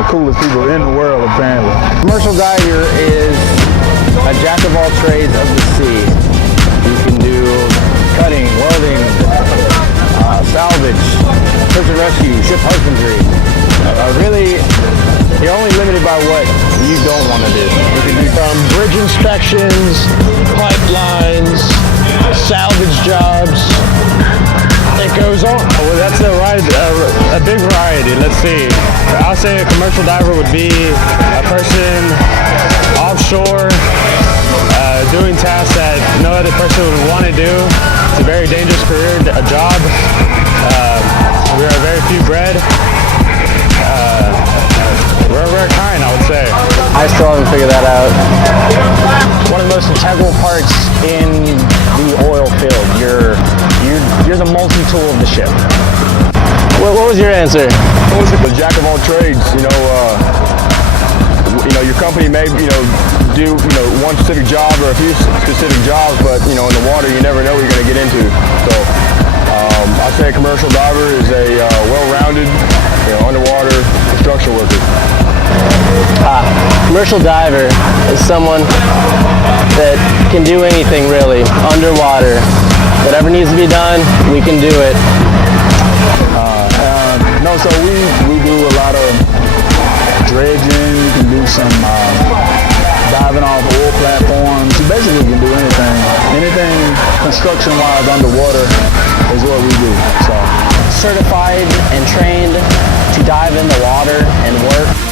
the coolest people in the world, apparently. Commercial diver is a jack of all trades of the sea. You can do cutting, welding, salvage, search and rescue, ship husbandry. Really, you're only limited by what you don't want to do. You can do from bridge inspections, pipelines, salvage jobs. It goes on. Well, that's a big variety. Let's see. I'll say a commercial diver would be a person offshore doing tasks that no other person would want to do. It's a very dangerous career, a job. We are very few bred. We're a rare kind, I would say. I still haven't figured that out. One of the most integral parts in the oil field. You're the multi-tool of the ship. What was your answer? The jack of all trades. Your company may do one specific job or a few specific jobs, but in the water you never know what you're going to get into. So I say a commercial diver is a well-rounded underwater construction worker. Commercial diver is someone that can do anything really underwater. Whatever needs to be done, we can do it. No, so we do a lot of dredging. You can do some diving off oil platforms. You basically can do anything. Anything construction-wise underwater is what we do. So certified and trained to dive in the water and work